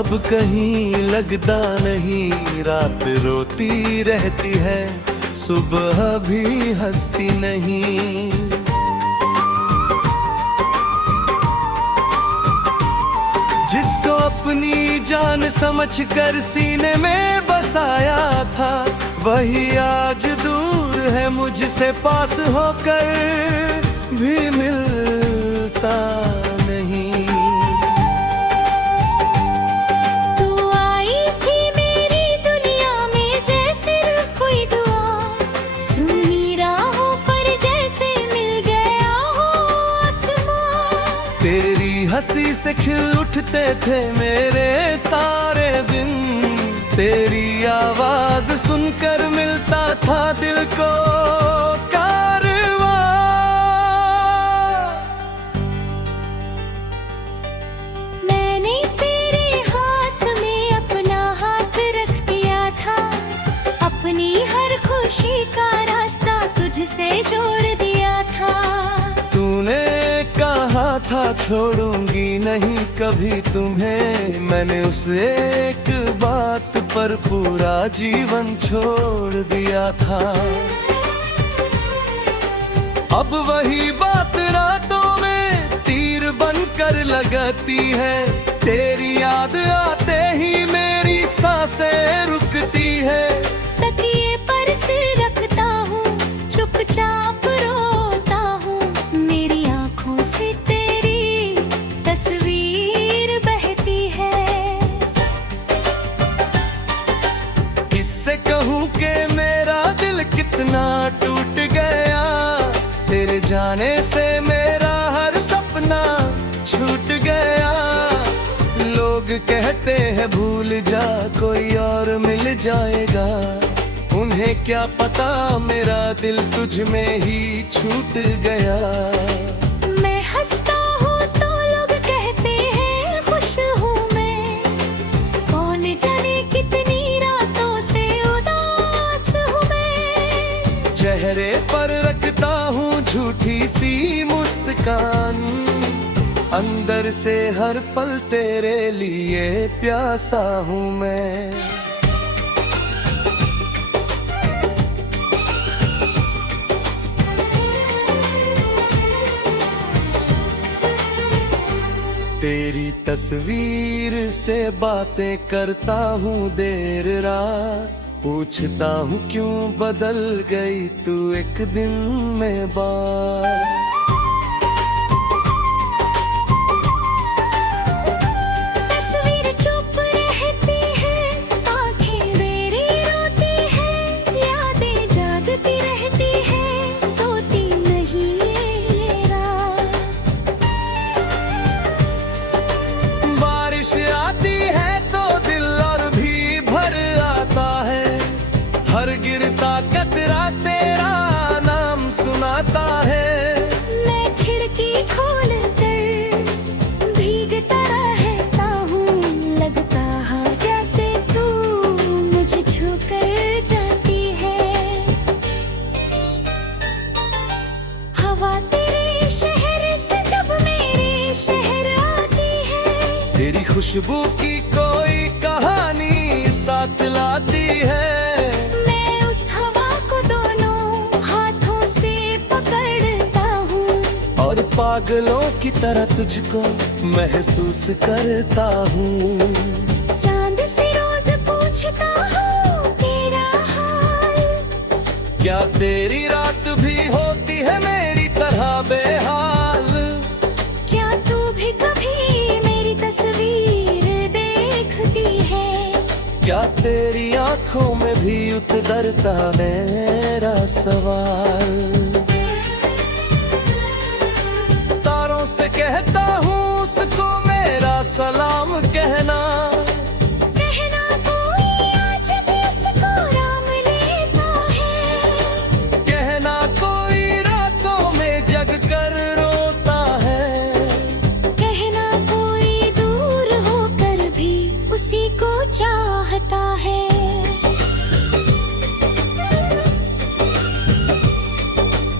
अब कहीं लगता नहीं, रात रोती रहती है, सुबह भी हंसती नहीं। जिसको अपनी जान समझकर सीने में बसाया था, वही आज दूर है मुझसे, पास होकर भी मिलता नहीं। तू आई थी मेरी दुनिया में जैसे कोई दुआ, सुनी राहों पर जैसे मिल गया हो आसमां। तेरी हंसी से खिल उठते थे मेरे सारे दिन, तेरी आवाज सुनकर मिलता था दिल को कारवां। मैंने तेरे हाथ में अपना हाथ रख दिया था, अपनी हर खुशी का रास्ता तुझसे जोड़ दिया था। तूने कहा था छोड़ूंगी नहीं कभी तुम्हें, मैंने उस एक बात पर पूरा जीवन छोड़ दिया था। अब वही बात रातों में तीर बनकर लगती है, तेरी याद आते ही मेरी सांसें रुकती है। तकिए पर सिर रखता हूँ, चुपचाप रोता हूँ, मेरी आँखों से तेरी तस्वीर बहती है। किससे कहूँ कि मेरा दिल कितना टूट गया, तेरे जाने से मेरा हर सपना छूट गया। लोग कहते हैं भूल जा कोई और मिल जाएगा, उन्हें क्या पता मेरा दिल तुझ में ही छूट गया। मैं हंसता हूँ तो लोग कहते हैं खुश हूँ मैं, कौन जाने कितनी रातों से उदास हूँ मैं। चेहरे पर रखता हूँ झूठी सी मुस्कान, अंदर से हर पल तेरे लिए प्यासा हूँ मैं। तेरी तस्वीर से बातें करता हूँ देर रात, पूछता हूँ क्यों बदल गई तू एक दिन में बात। तस्वीर चुप रहती है, आँखें मेरी रोती है, यादें जागती रहती है, सोती नहीं ये रात। बारिश आती है तो दिल और भी भर आता है, हर गिरता कतरा तेरा नाम सुनाता है। मैं खिड़की खोल कर भीगता रहता हूँ, लगता है जैसे तू मुझे छूकर जाती है। हवा तेरे शहर से जब मेरे शहर आती है, तेरी खुशबू की कोई कहानी साथ लाती है। मैं उस हवा को दोनों हाथों से पकड़ता हूँ, और पागलों की तरह तुझको महसूस करता हूँ। चांद से रोज पूछता हूँ तेरा हाल, क्या तेरी रात भी होती है मेरी तरह बेहाल। क्या तू भी कभी मेरी तस्वीर देखती है, क्या तेरी आंखों में भी उतरता मेरा सवाल। तारों से कहता हूँ उसको मेरा सलाम कहना, कहना कोई आज भी उसको राम लेता है, कहना कोई रातों में जग कर रोता है, कहना कोई दूर होकर भी उसी को चाहता है।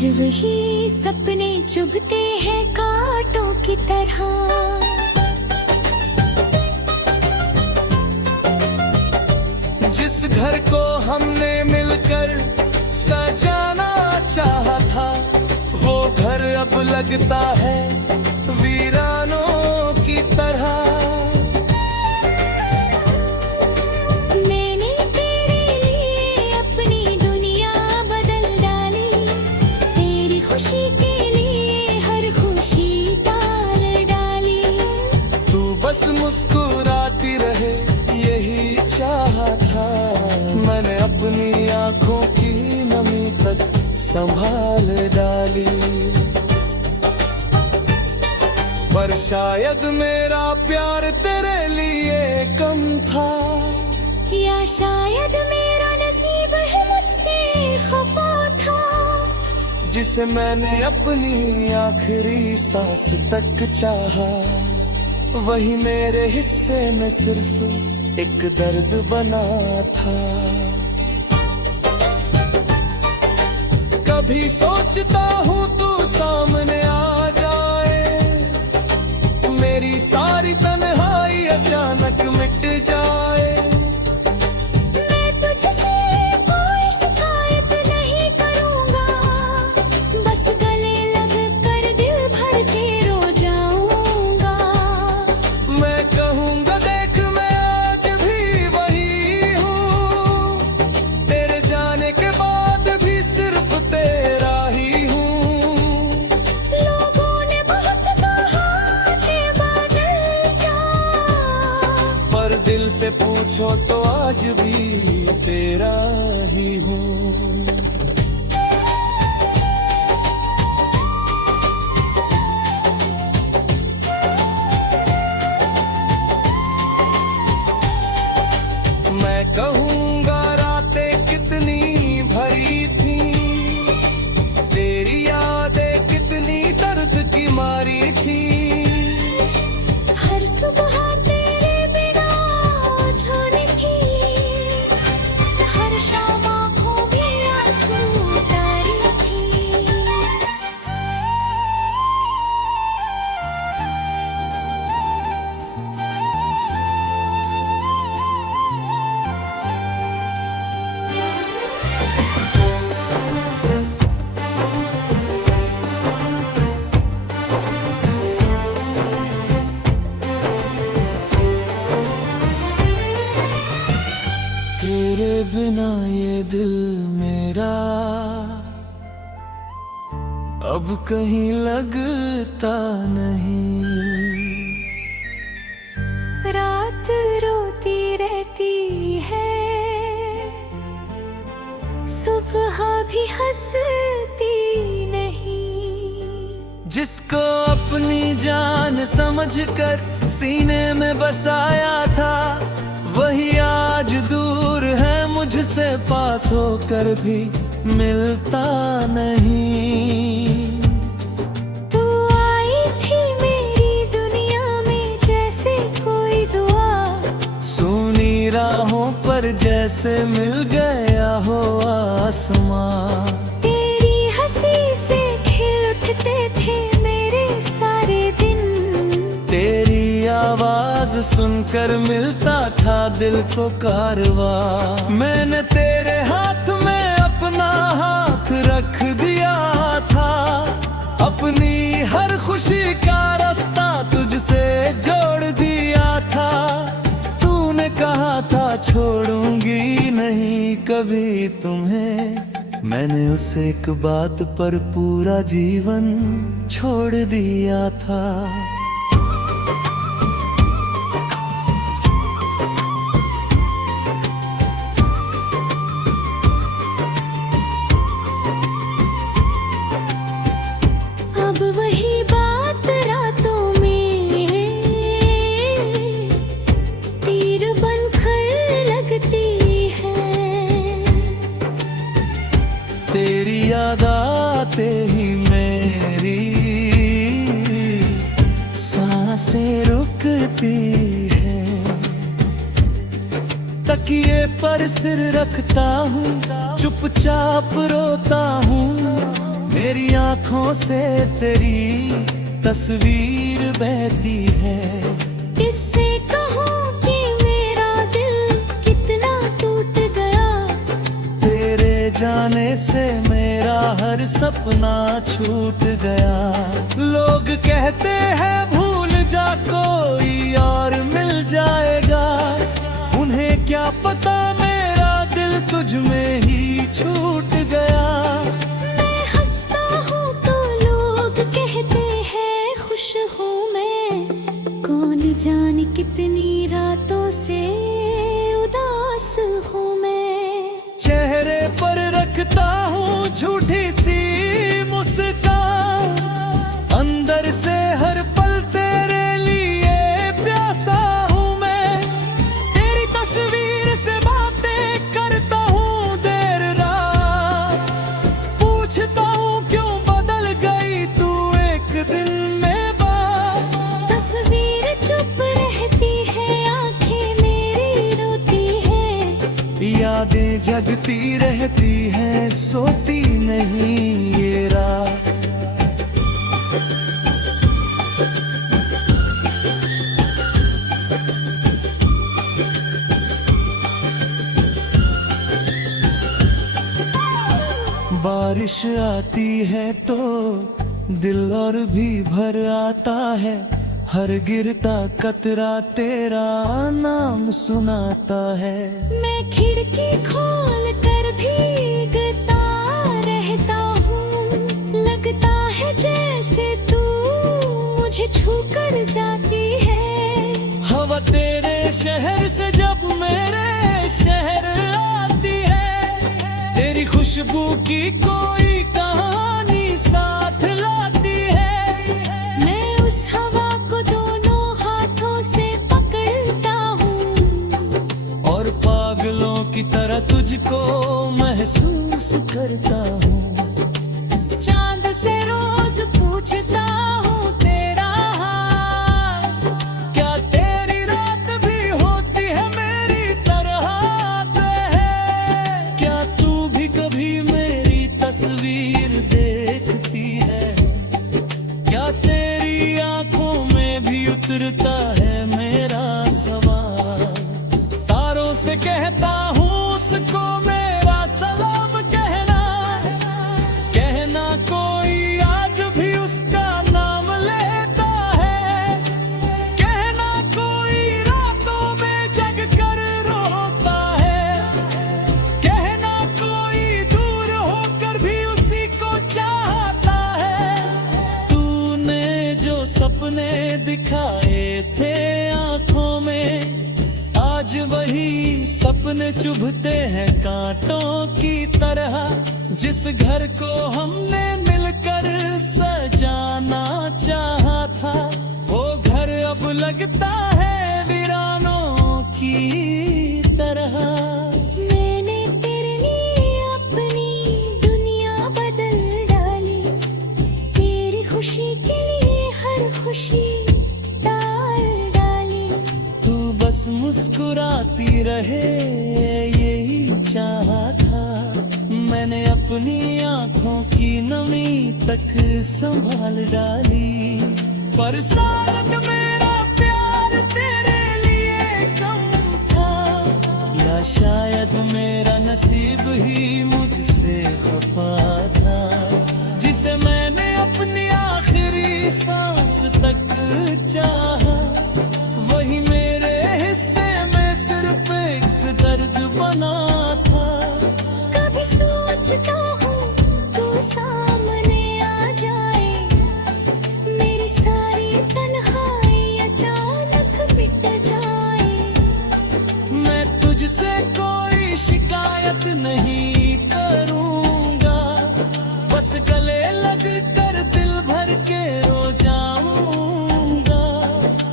आज वही सपने चुभते हैं कांटों की तरह। जिस घर को हमने मिलकर सजाना चाहा था, वो घर अब लगता है वीरानों की तरह। मैंने तेरे लिए अपनी दुनिया बदल डाली, तेरी खुशी के लिए हर खुशी टाल डाली। तू बस मुस्कुराती रहे यही चाहा था, मैंने अपनी आंखों की नमी तक संभाल डाली। पर शायद मेरा प्यार तेरे लिए कम था, या शायद मेरा नसीब है मुझसे खफा था। जिसे मैंने अपनी आखिरी सांस तक चाहा, वही मेरे हिस्से में सिर्फ एक दर्द बना था। कभी सोचता हूँ तू सामने आ जाए, मेरी सारी तन्हाई अचानक मिट जाए। मैं तुझसे कोई शिकायत नहीं करूँगा, बस गले लग कर दिल भर के रो जाऊँगा। मैं कहूँगा देख मैं आज भी वही हूँ, तेरे जाने के बाद भी सिर्फ तेरा ही हूँ। लोगों ने बहुत कहा कि बदल जा, पर दिल से पूछो तो आज भी तेरा ही हूँ। मैं कहूँगा रातें कितनी भरी थी, तेरी यादें कितनी दर्द की मारी थी। हर सुबह तेरे बिना जाने की, हर शाम आँखों में आंसू उतारी थी। तेरे बिना ये दिल मेरा अब कहीं लगता नहीं। रात रोती रहती है, सुबह भी हंसती नहीं। जिसको अपनी जान समझकर सीने में बसाया था, वही आज दूर है मुझसे, पास होकर भी मिलता नहीं। तू आई थी मेरी दुनिया में जैसे कोई दुआ, सुनी राहों पर जैसे मिल गया हो आसमां। तेरी हंसी से खिल उठते थे मेरे सारे दिन। तेरी आवाज सुनकर मिलता था दिल को कारवा। मैंने तेरे हाथ में अपना हाथ रख दिया था, अपनी हर खुशी का रास्ता तुझसे जोड़ दिया था। तूने कहा था छोड़ूंगी नहीं कभी तुम्हें, मैंने उस एक बात पर पूरा जीवन छोड़ दिया था। अब वही बात रातों में तीर बनकर लगती है। तेरी याद आते ही मेरी सांसें रुकती है। तकिए पर सिर रखता हूँ, चुपचाप रोता हूँ, मेरी आंखों से तेरी तस्वीर बहती है। किससे कहूँ कि मेरा दिल कितना टूट गया, तेरे जाने से मेरा हर सपना छूट गया। लोग कहते हैं भूल जा कोई और मिल जाएगा, उन्हें क्या पता मेरा दिल तुझ में ही छूट गया। मैं हंसता हूँ तो लोग कहते हैं खुश हूँ मैं, कौन जाने कितनी रातों से उदास हूँ मैं। चेहरे पर रखता हूँ झूठी सी मुस्कान, अंदर से हर पल तेरे लिए प्यासा हूँ मैं। तेरी तस्वीर से बातें करता हूँ देर रात, पूछता हूँ क्यों बदल गई तू एक दिन में बात। तस्वीर चुप रहती है, आंखें मेरी रोती है, यादें जगती रहती हैं, सोती नहीं ये रात। बारिश आती है तो दिल और भी भर आता है, हर गिरता कतरा तेरा नाम सुनाता है। मैं खिड़की खोल कर भीगता रहता हूँ, लगता है जैसे तू मुझे छू कर जाती है। हवा तेरे शहर से जब मेरे शहर आती है, तेरी खुशबू की कोई कहानी साथ लाती है। मैं उस हवा को दोनों हाथों से पकड़ता हूँ, और पागलों की तरह तुझको महसूस करता हूँ। चांद से रोज पूछता हूँ तेरा हाल, क्या तेरी रात भी होती है मेरी तरह है? क्या तू भी कभी मेरी तस्वीर देखती है? क्या तेरी आंखों में भी उतरता है मेरा सवाल? तारों से कहता हूँ उसको मेरा सलाम कहना, कहना कोई आज भी उसका नाम लेता है। कहना कोई रातों में जग कर रोता है, कहना कोई दूर होकर भी उसी को चाहता है। तूने जो सपने दिखाए थे आंखों में, आज वही सपने चुभते हैं कांटों की तरह। जिस घर को हमने मिलकर सजाना चाहा था, वो घर अब लगता है वीरानों की तरह। मैंने तेरे लिए अपनी दुनिया बदल डाली, तेरी खुशी के लिए हर खुशी टाल डाली। तू बस मुस्कुराती रहे यही चाहा था, मैंने अपनी आंखों की नमी तक संभाल डाली। पर शायद मेरा प्यार तेरे लिए कम था, या शायद मेरा नसीब ही मुझसे खफा था। जिसे मैंने अपनी आखिरी सांस तक चाहा, वही मेरे हिस्से में सिर्फ एक दर्द बना था। कभी सोचता हूँ तू सामने आ जाए, मेरी सारी तन्हाई अचानक मिट जाए। मैं तुझसे कोई शिकायत नहीं करूँगा, बस गले लग कर दिल भर के रो जाऊँगा।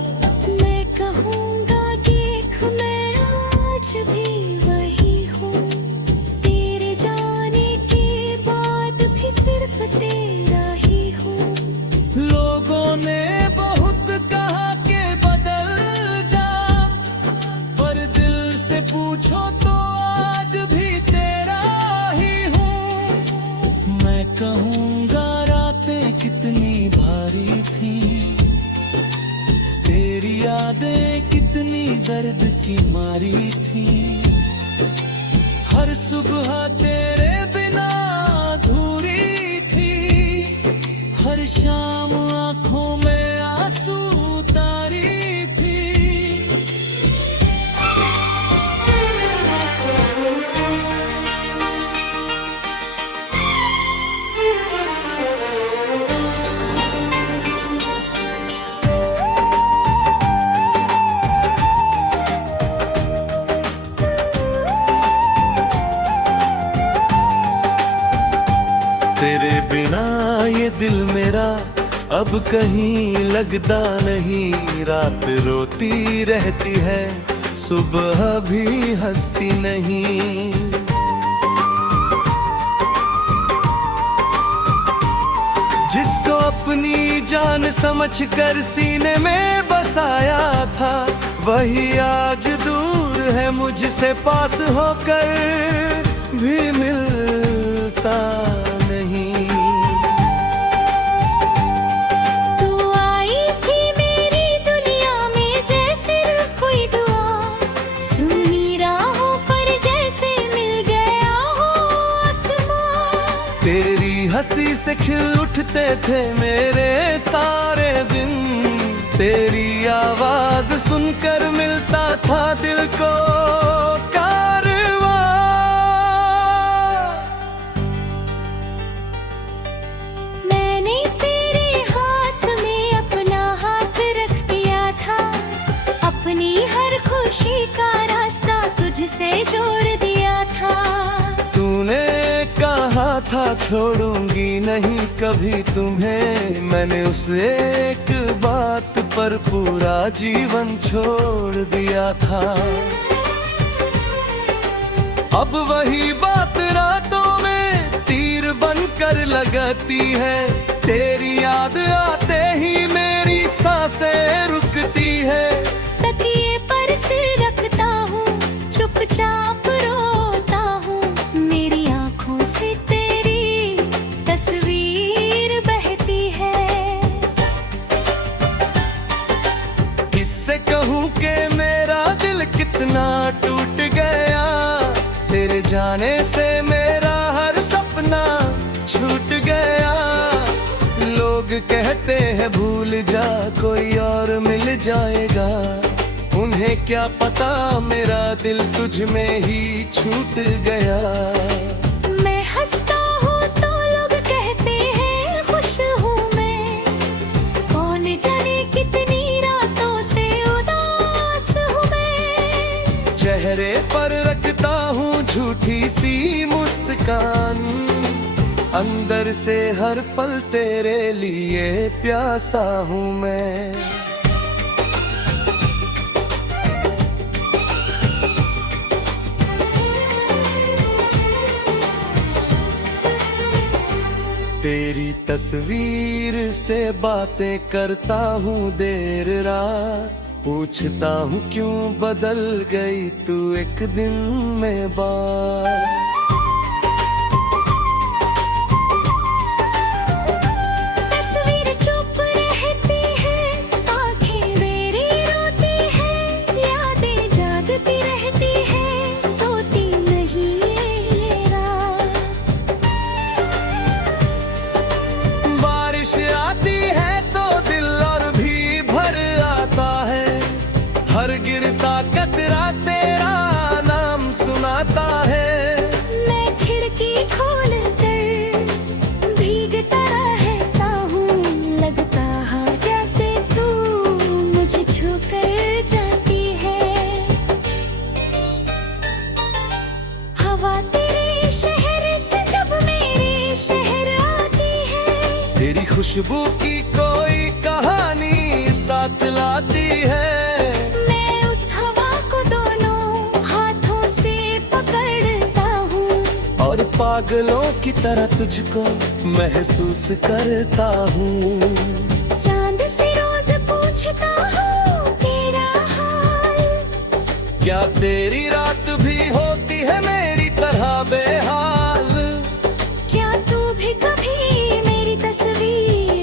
कितनी भारी थी, तेरी यादें कितनी दर्द की मारी थी। हर सुबह तेरे बिना अधूरी थी, हर शाम आंखों में आंसू तारी थी। तेरे बिना ये दिल मेरा अब कहीं लगता नहीं, रात रोती रहती है सुबह भी हंसती नहीं। जिसको अपनी जान समझ कर सीने में बसाया था, वही आज दूर है मुझसे, पास होकर भी मिलता नहीं। तू आई थी मेरी दुनिया में जैसे कोई दुआ, सुनी राहों पर जैसे मिल गया हो आसमां। तेरी हंसी से खिल उठते थे मेरे सारे दिन, तेरी आवाज सुनकर मिलता था दिल को कारवां। मैंने तेरे हाथ में अपना हाथ रख दिया था, अपनी हर खुशी का रास्ता तुझसे जोड़ दिया था। तूने कहा था छोड़ूंगी नहीं कभी तुम्हें, मैंने उस एक बात पर पूरा जीवन छोड़ दिया था। अब वही बात रातों में तीर बनकर लगती है, तेरी याद आते ही मेरी सांसें रुकती है। तकिए पर सिर रखता हूँ, चुपचाप रोता हूँ, मेरी आँखों से तेरी तस्वीर बहती है। किससे कहूँ कि मेरा दिल कितना टूट गया, तेरे जाने से मेरा हर सपना छूट गया। लोग कहते हैं भूल जा कोई और मिल जाएगा, उन्हें क्या पता मेरा दिल तुझ में ही छूट गया। मैं हंसता हूँ तो लोग कहते हैं खुश हूँ मैं, कौन जाने कितनी रातों से उदास हूँ मैं। चेहरे पर रखता हूँ झूठी सी मुस्कान, अंदर से हर पल तेरे लिए प्यासा हूँ मैं। तेरी तस्वीर से बातें करता हूँ देर रात, पूछता हूँ क्यों बदल गई तू एक दिन में बात। तस्वीर चुप रहती है, आँखें मेरी रोती है, यादें जागती रहती है, सोती नहीं ये रात। बारिश आती है तो दिल और भी भर आता है, हर गिरता कतरा तेरा नाम सुनाता है। मैं खिड़की खोल कर भीगता रहता हूँ, लगता है जैसे तू मुझे छू कर जाती है। हवा तेरे शहर से जब मेरे शहर आती है, तेरी खुशबू की कोई कहानी साथ लाती है। मैं उस हवा को दोनों हाथों से पकड़ता हूँ, और पागलों की तरह तुझको महसूस करता हूँ। चांद से रोज पूछता हूँ तेरा हाल, क्या तेरी रात भी होती है मेरी तरह बेहाल? क्या तू भी कभी मेरी तस्वीर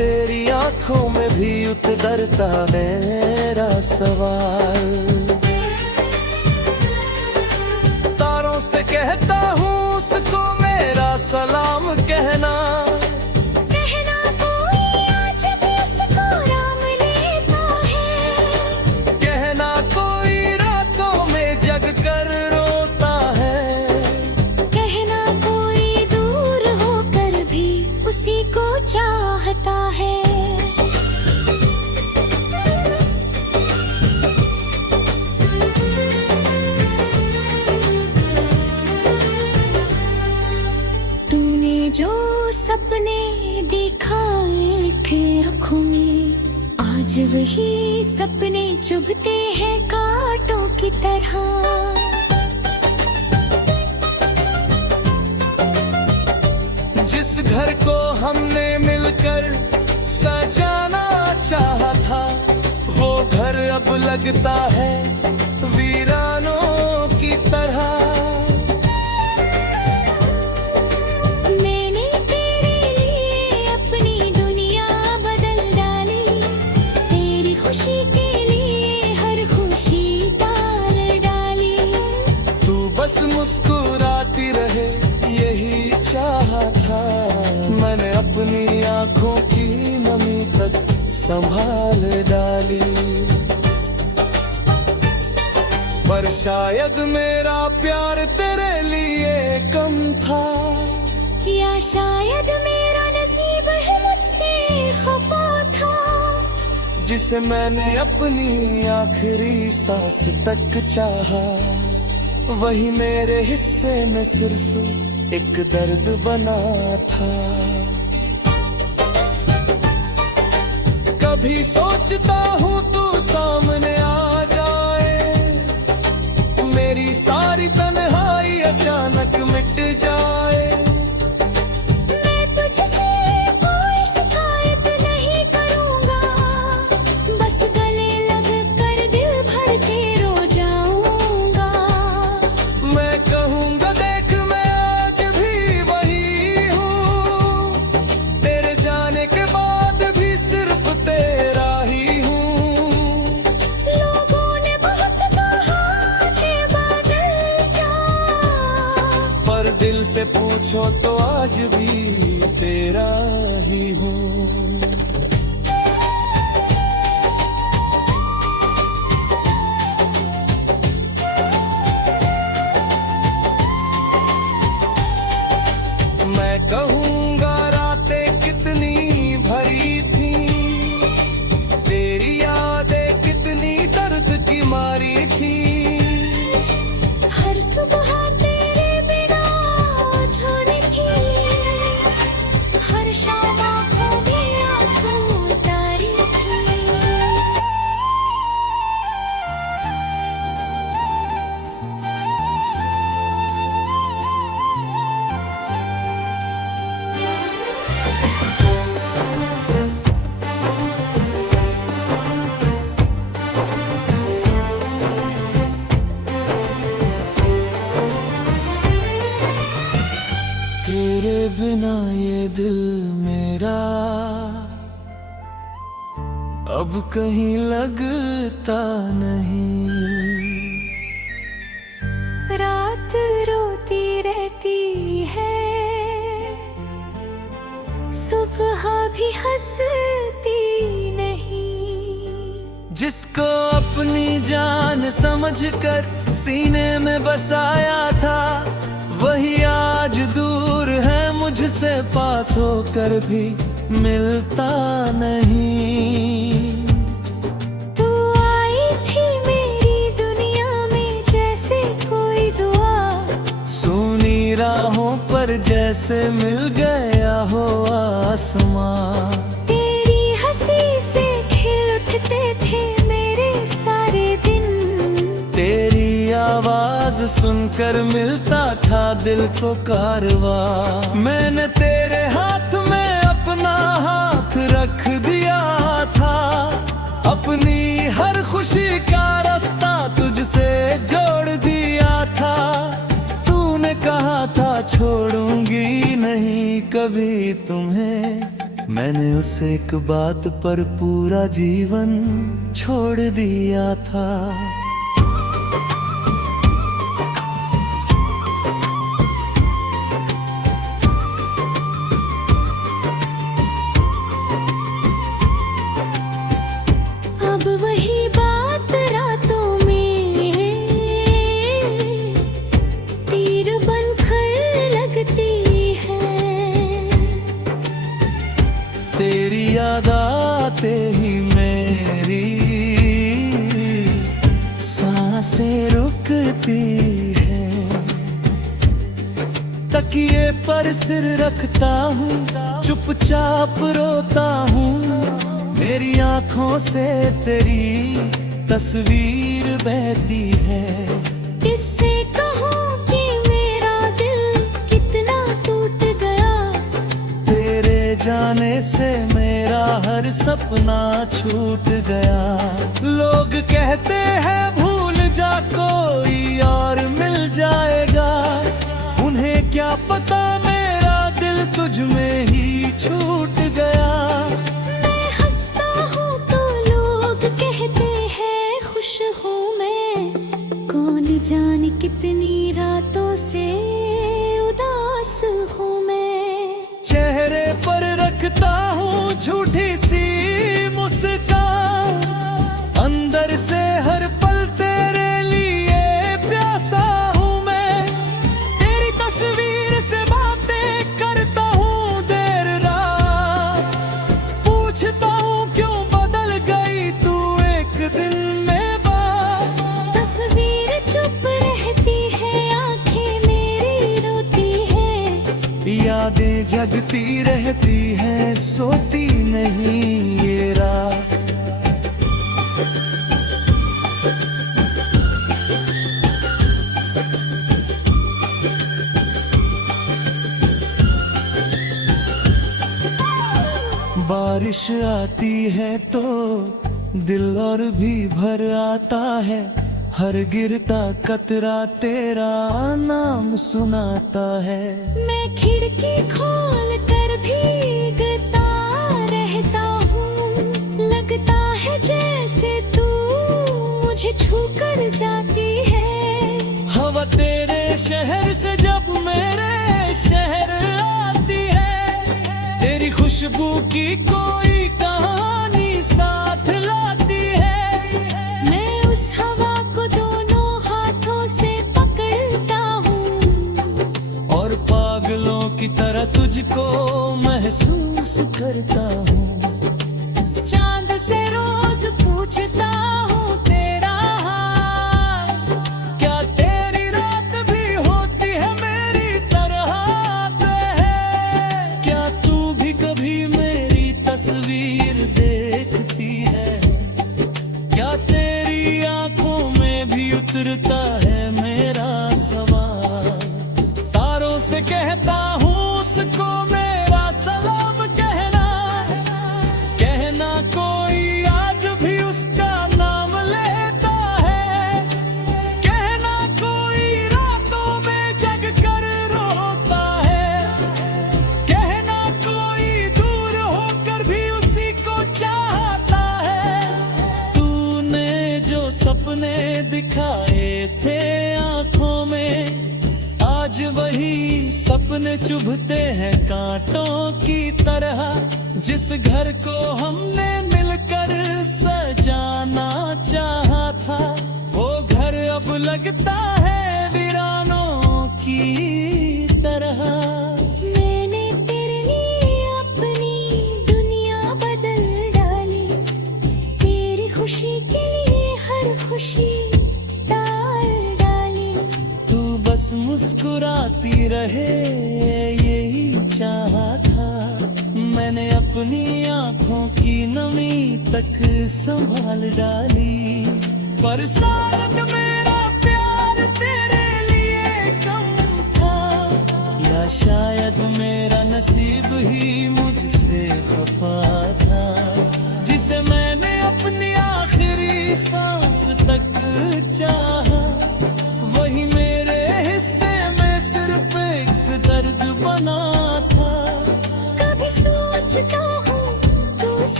तेरी आंखों में भी उतरता मेरा सवाल। तारों से कहता हूँ उसको मेरा सलाम कहना, कहना कोई आज भी उसको राम लेता है। कहना कोई रातों में जग कर रोता है, कहना कोई दूर होकर भी उसी को चाहता है। तूने जो सपने देखा एक आँखों में, आज वही सपने चुभते हैं कांटों की तरह। जिस घर को हमने मिलकर सजाना चाहा था, वो घर अब लगता है वीरानों की तरह। मैंने तेरे लिए अपनी दुनिया बदल डाली, तेरी खुशी के लिए हर खुशी टाल डाली। तू बस मुस्कुराती रहे यही चाहा था, मैंने अपनी आंखों की नमी तक संभाल डाली। पर शायद मेरा प्यार तेरे लिए कम था, या शायद मेरा नसीब है मुझसे खफा था। जिसे मैंने अपनी आखिरी सांस तक चाहा, वही मेरे हिस्से में सिर्फ एक दर्द बना था। कभी सोचता हूँ तू सामने आ जाए, मेरी सारी तन्हाई अचानक मिट जाए। मैं तुझसे कोई शिकायत नहीं करूँगा, बस गले लग कर दिल भर के रो जाऊँगा। मैं कहूँगा देख मैं आज भी वही हूँ, तेरे जाने के बाद भी सिर्फ तेरा ही हूँ। लोगों ने बहुत कहा कि बदल जा, पर दिल से पूछो तो आज भी तेरा ही हूँ। मैं कहूँगा रातें कितनी भरी थी, तेरी यादें कितनी दर्द की मारी थी। हर सुबह तेरे बिना जाने की, हर शाम आँखों में आंसू उतारी थी। तेरे बिना ये दिल मेरा अब कहीं लगता नहीं। रात रोती रहती है, सुबह भी हंसती नहीं। जिसको अपनी जान समझकर सीने में बसाया था, वही आज दूर है मुझसे, पास होकर भी मिलता नहीं। तू आई थी मेरी दुनिया में जैसे कोई दुआ, सुनी राहों पर जैसे मिल गया हो आसमां। तेरी हंसी से खिल उठते थे मेरे सारे दिन। तेरी आवाज सुनकर मिलता था दिल को कारवा। मैंने तेरे हाथ में अपना हाथ रख दिया था, अपनी हर खुशी का रास्ता तुझसे जोड़ दिया था। तूने कहा था छोड़ूंगी नहीं कभी तुम्हें, मैंने उस एक बात पर पूरा जीवन छोड़ दिया था। अब वही बात रातों में तीर बनकर लगती है। तेरी याद आते ही मेरी सांसें रुकती है। तकिए पर सिर रखता हूँ, चुपचाप रोता हूँ। मेरी आंखों से तेरी तस्वीर बहती है। किससे कहूँ कि मेरा दिल कितना टूट गया। तेरे जाने से मेरा हर सपना छूट गया। लोग कहते हैं भूल जा कोई और मिल जाएगा। उन्हें क्या पता मेरा दिल तुझ में ही छूट गया। मैं हंसता हूँ तो लोग कहते हैं खुश हूँ मैं। कौन जाने कितनी रातों से उदास हूँ मैं। चेहरे पर रखता हूँ झूठी सी मुस्कान। अंदर से हर पल तेरे लिए प्यासा हूँ मैं। तेरी तस्वीर से बातें करता हूँ देर रात। पूछता हूँ क्यों बदल गई तू एक दिन में बात। तस्वीर चुप रहती है, आंखें मेरी रोती है। यादें जगती रहती हैं, सोती नहीं ये रात। बारिश आती है तो दिल और भी भर आता है। हर गिरता कतरा तेरा नाम सुनाता है। मैं खिड़की खोल कर भीगता रहता हूँ। लगता है जैसे तू मुझे छू कर जाती है। हवा तेरे शहर से जब मेरे शहर आती है। तेरी खुशबू की कोई कहानी साथ लाती है। मैं उस हवा को दोनों हाथों से पकड़ता हूँ और पागलों की तरह तुझको महसूस करता हूँ। चांद से रोज पूछता हूँ तेरा हाल। क्या तेरी रात भी होती है मेरी तरह है? क्या तू भी कभी मेरी तस्वीर देखती है? क्या तेरी आंखों में भी उतरता है मेरा सवाल? तारों से कहता हूँ उसको मेरा सलाम कहना। कहना कोई आज भी उसका नाम लेता है। कहना कोई रातों में जग कर रोता है। कहना कोई दूर होकर भी उसी को चाहता है। तूने जो सपने दिखाए थे आंखों में, आज वही सपने चुभते हैं कांटों की तरह। जिस घर को हमने मिलकर सजाना चाहा था, वो घर अब लगता है वीरानों की तरह। मैंने तेरे लिए अपनी दुनिया बदल डाली। तेरी खुशी के लिए हर खुशी टाल डाली। तू बस मुस्कुराती रहे यही चाहा था। मैंने अपनी आंखों की नमी तक संभाल डाली। पर शायद मेरा प्यार तेरे लिए कम था, या शायद मेरा नसीब ही मुझसे खफा था। जिसे मैंने अपनी आखिरी सांस तक चाहा, वही मेरे हिस्से में सिर्फ एक दर्द बना था। कभी सोचता हूँ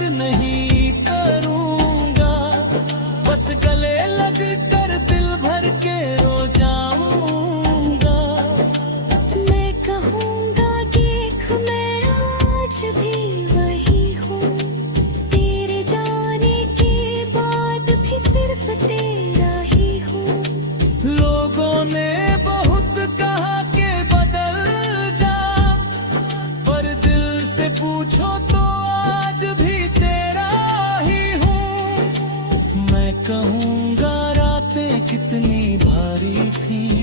बात नहीं करूंगा, बस गले लग कर दिल भर के रो जाऊंगा। मैं कहूँगा देख मैं आज भी वही हूँ, तेरे जाने के बाद भी सिर्फ तेरा ही हूँ। लोगों ने बहुत कहा कि बदल जा, पर दिल से पूछो तो आज भी तेरा ही हूँ। मैं कहूँगा रातें कितनी भारी थी,